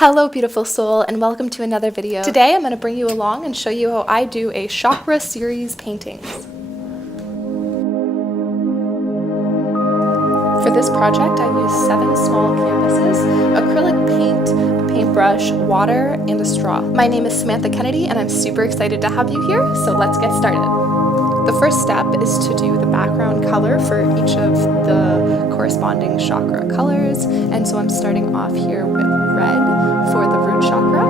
Hello beautiful soul, and welcome to another video. Today I'm going to bring you along and show you how I do a Charka Series paintings. For this project I used 7 small canvases, acrylic paint, a paintbrush, water, and a straw. My name is Samantha Kennedy and I'm super excited to have you here, so let's get started. The first step is to do the background color for each of the corresponding chakra colors, and so I'm starting off here with red for the root chakra.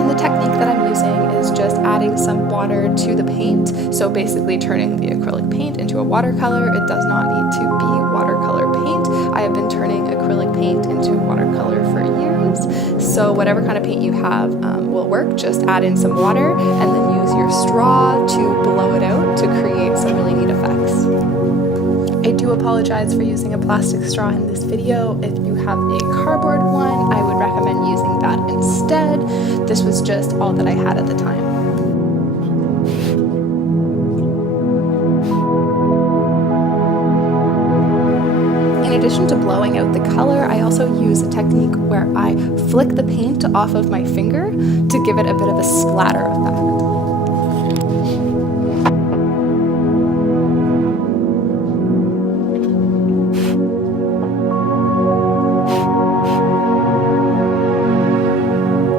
And the technique that I'm using is just adding some water to the paint, so basically turning the acrylic paint into a watercolor. It does not need to be watercolor paint. I have been turning acrylic paint into watercolor for years, so whatever kind of paint you have will work. Just add in some water and then use your straw to blow it out to create some really neat effects. I do apologize for using a plastic straw in this video. If you have a cardboard one, I would recommend using that instead. This was just all that I had at the time. In addition to blowing out the color, I also use a technique where I flick the paint off of my finger to give it a bit of a splatter effect.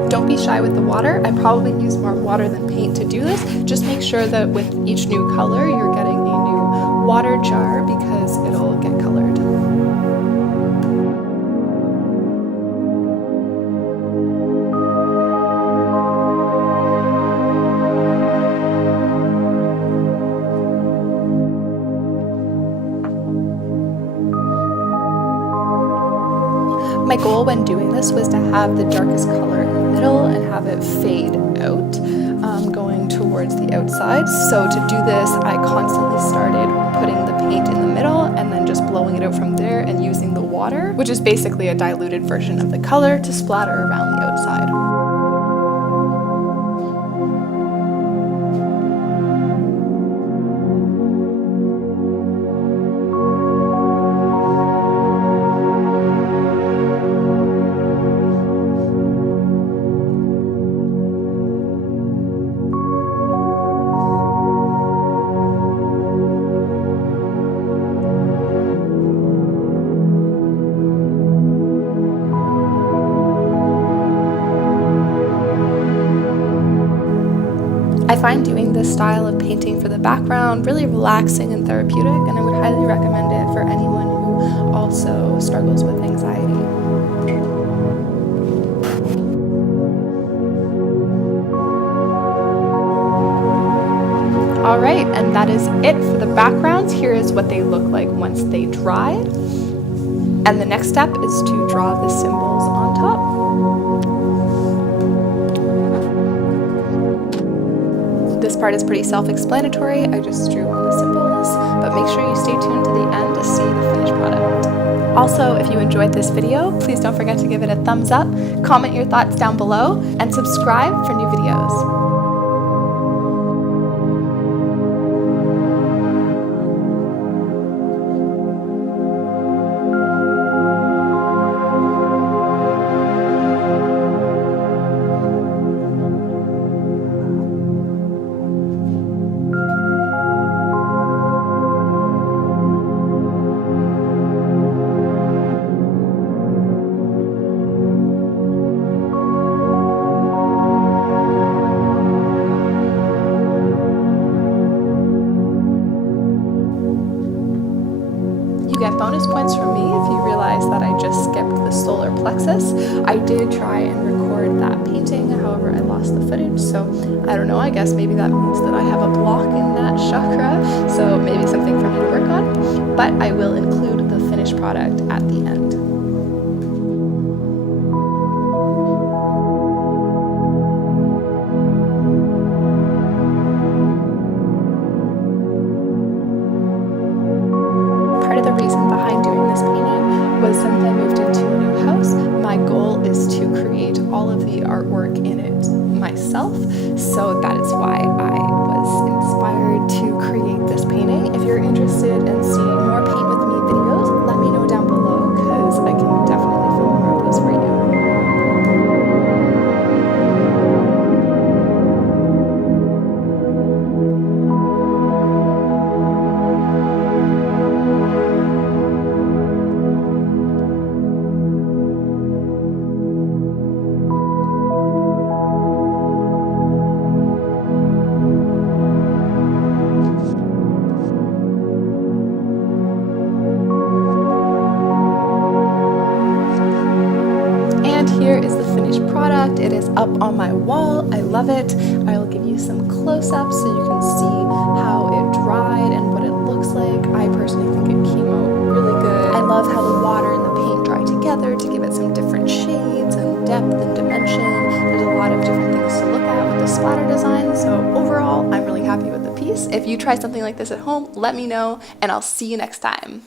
Don't be shy with the water. I probably use more water than paint to do this. Just make sure that with each new color you're getting a new water jar because it'll get colored. My goal when doing this was to have the darkest color in the middle and have it fade out, going towards the outside. So to do this, I constantly started putting the paint in the middle and then just blowing it out from there and using the water, which is basically a diluted version of the color, to splatter around the outside. I find doing this style of painting for the background really relaxing and therapeutic, and I would highly recommend it for anyone who also struggles with anxiety. Alright, and that is it for the backgrounds. Here is what they look like once they dry. And the next step is to draw the symbols on top. This part is pretty self-explanatory. I just drew on the symbols, but make sure you stay tuned to the end to see the finished product. Also, if you enjoyed this video, please don't forget to give it a thumbs up, comment your thoughts down below, and subscribe for new videos. You get bonus points from me if you realize that I just skipped the solar plexus. I did try and record that painting, however I lost the footage, so I don't know, I guess maybe that means that I have a block in that chakra, so maybe something for me to work on, but I will include the finished product at the end. The reason behind doing this painting was since I moved into a new house, my goal is to create all of the artwork in it myself, so that is why I was inspired to create this painting. If you're interested in seeing more paint with me videos, let me know down below because I can definitely film more of those for you. And here is the finished product. It is up on my wall. I love it. I will give you some close-ups so you can see how it dried and what it looks like. I personally think it came out really good. I love how the water and the paint dry together to give it some different shades and depth and dimension. There's a lot of different things to look at with the splatter design. So overall, I'm really happy with the piece. If you try something like this at home, let me know, and I'll see you next time.